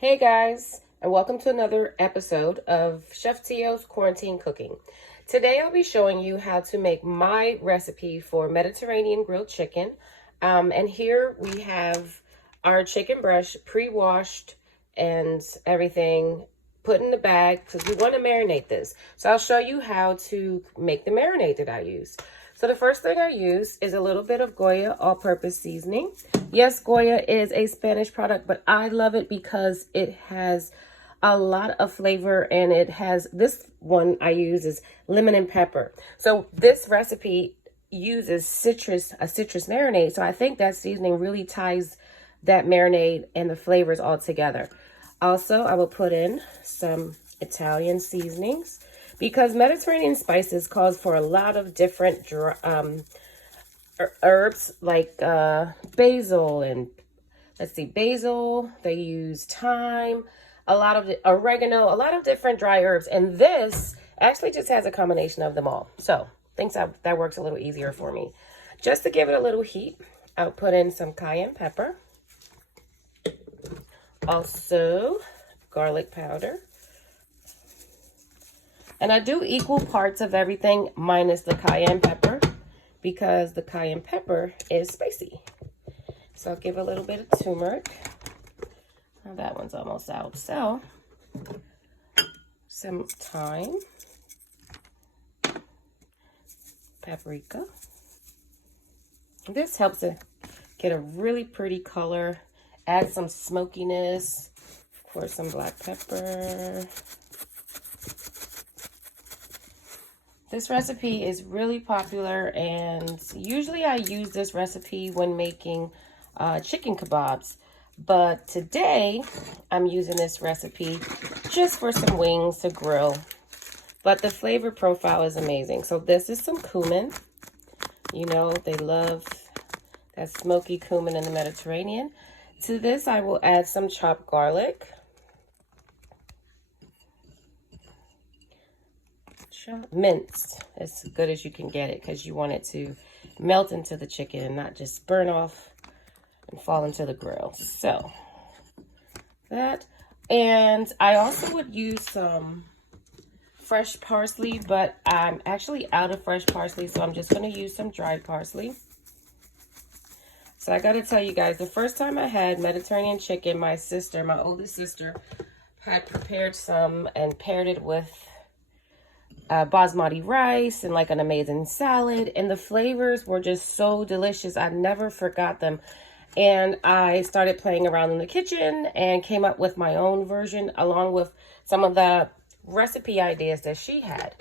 Hey guys, and welcome to another episode of Chef Tio's Quarantine Cooking. Today I'll be showing you how to make my recipe for Mediterranean grilled chicken. And here we have our chicken breast pre-washed and everything put in the bag because we want to marinate this. So I'll show you how to make the marinade that I use. So the first thing I use is a little bit of Goya all-purpose seasoning. Yes, Goya is a Spanish product, but I love it because it has a lot of flavor, and it has, this one I use is lemon and pepper. So this recipe uses a citrus marinade. So I think that seasoning really ties that marinade and the flavors all together. Also, I will put in some Italian seasonings, because Mediterranean spices calls for a lot of different herbs like basil and basil. They use thyme, a lot of oregano, a lot of different dry herbs. And this actually just has a combination of them all. So thinks that works a little easier for me. Just to give it a little heat, I'll put in some cayenne pepper. Also garlic powder. And I do equal parts of everything minus the cayenne pepper, because the cayenne pepper is spicy. So I'll give a little bit of turmeric. Now that one's almost out. So some thyme, paprika. This helps it get a really pretty color, add some smokiness. Of course, some black pepper. This recipe is really popular, and usually I use this recipe when making chicken kebabs. But today, I'm using this recipe just for some wings to grill. But the flavor profile is amazing. So this is some cumin. You know, they love that smoky cumin in the Mediterranean. To this, I will add some chopped garlic. Minced as good as you can get it, because you want it to melt into the chicken and not just burn off and fall into the grill. So that, and I also would use some fresh parsley, but I'm actually out of fresh parsley, so I'm just going to use some dried parsley. So I got to tell you guys, the first time I had Mediterranean chicken, my oldest sister, had prepared some and paired it with basmati rice and like an amazing salad, and the flavors were just so delicious. I never forgot them, and I started playing around in the kitchen and came up with my own version along with some of the recipe ideas that she had.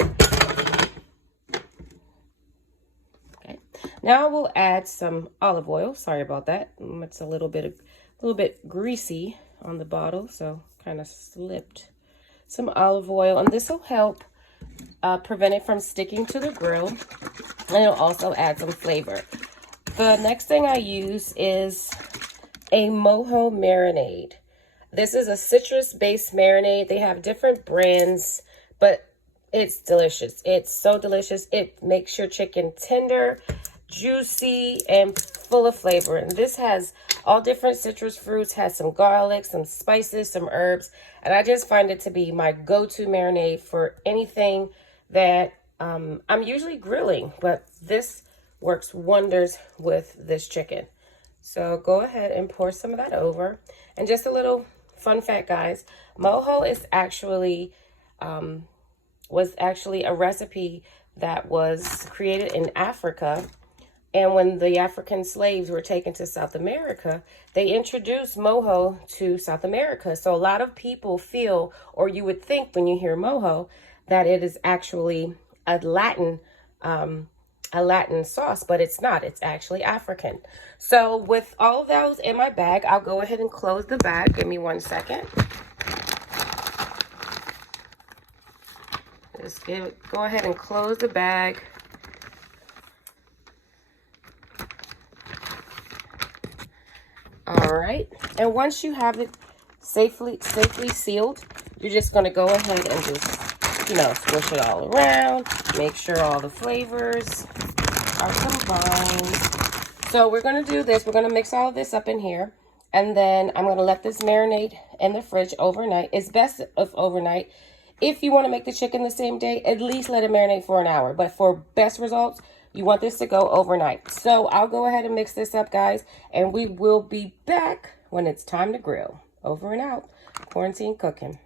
Okay, now we'll add some olive oil. Sorry about that, it's a little bit greasy on the bottle, so kind of slipped some olive oil, and this will help prevent it from sticking to the grill, and it'll also add some flavor. The next thing I use is a mojo marinade. This is a citrus-based marinade. They have different brands, but it's delicious. It's so delicious. It makes your chicken tender, juicy, and full of flavor. And this has all different citrus fruits, has some garlic, some spices, some herbs, and I just find it to be my go-to marinade for anything that I'm usually grilling, but this works wonders with this chicken. So go ahead and pour some of that over. And just a little fun fact, guys, mojo is was actually a recipe that was created in Africa. And when the African slaves were taken to South America, they introduced mojo to South America. So a lot of people feel, or you would think when you hear mojo, that it is actually a Latin sauce, but it's not. It's actually African. So with all of those in my bag, I'll go ahead and close the bag. Give me 1 second. Go ahead and close the bag. All right, and once you have it safely sealed, you're just going to go ahead and just, swish it all around. Make sure all the flavors are combined. So we're going to do this. We're going to mix all of this up in here. And then I'm going to let this marinate in the fridge overnight. It's best if overnight. If you want to make the chicken the same day, at least let it marinate for an hour. But for best results, you want this to go overnight. So I'll go ahead and mix this up, guys. And we will be back when it's time to grill. Over and out. Quarantine cooking.